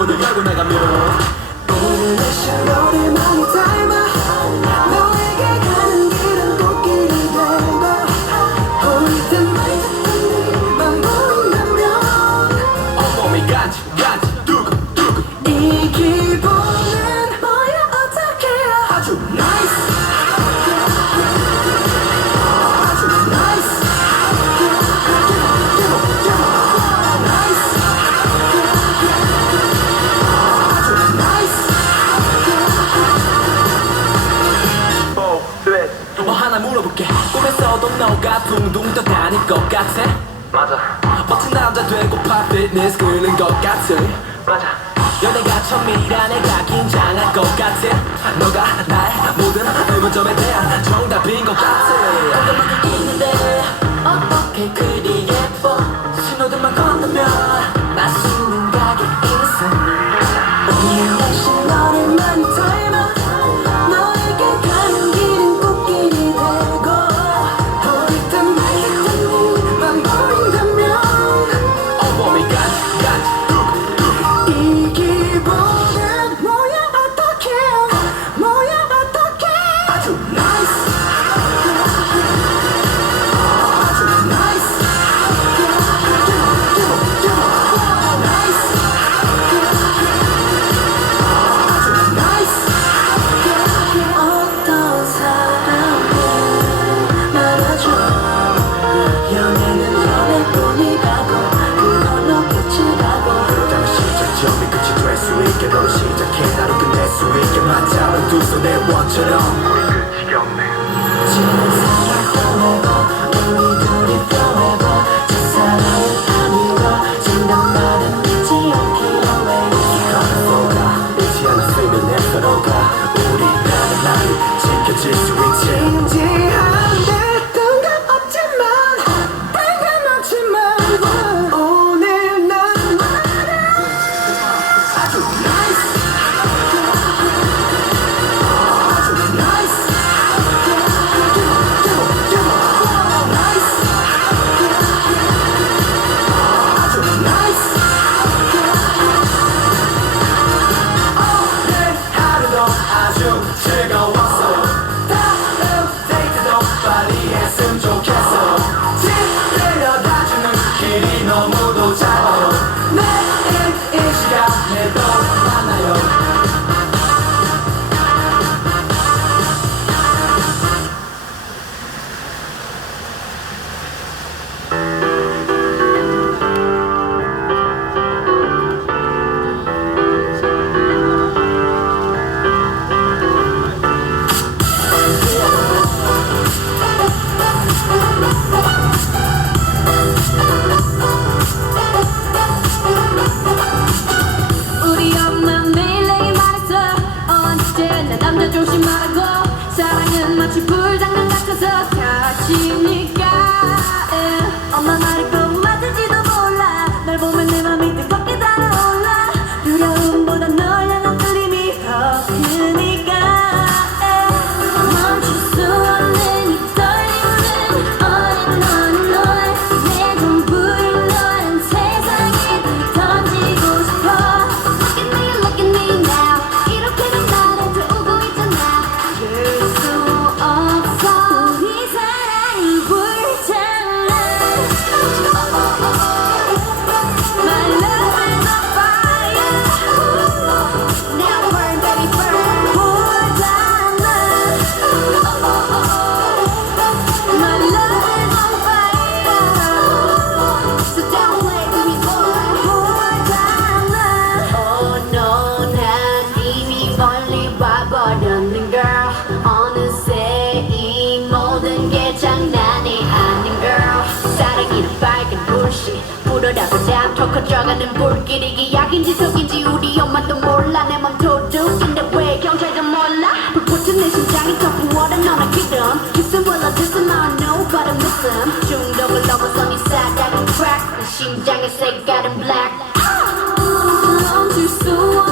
모두 결국 내가 미워 다 fitness 끓는 것 같은. 맞아. 연애가 처음이라 내가 긴장할 것 같은. 너가 나의 모든 의문점에 대한 정답인 것 같은. 어떤 있는데 어떻게 그리 예뻐? 신호등만 걸 소령 없는 girl 어느새 이 모든 게 장난이 아닌 girl. 사랑이란 빨간 불씨 불어라불라 더 커져가는 불길이기 약인지 속인지 우리 엄마도 몰라. 내 맘 도둑인데 왜 경찰도 몰라? 불붙은 내 심장이 더 부어라 너나 기름 기승 불러 기승 I know but I miss him 중독을 넘어선 이 사각은 crack. 내 심장의 색깔은 black. 멈출 수 없어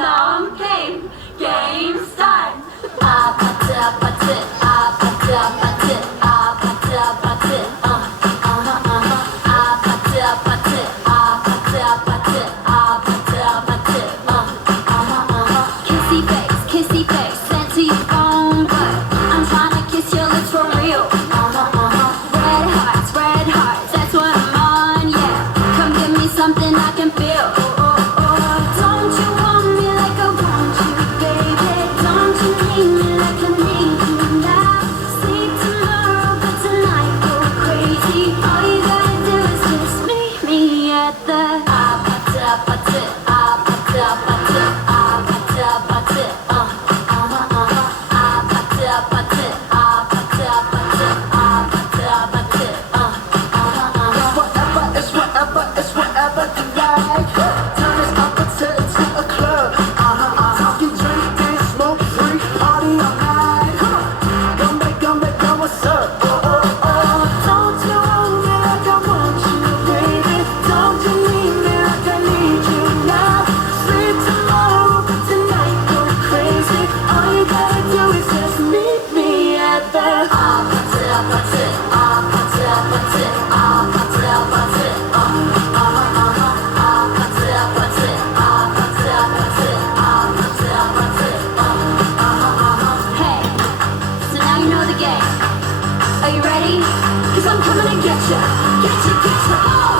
along came. Game start. gotcha, gotcha, gotcha. Oh.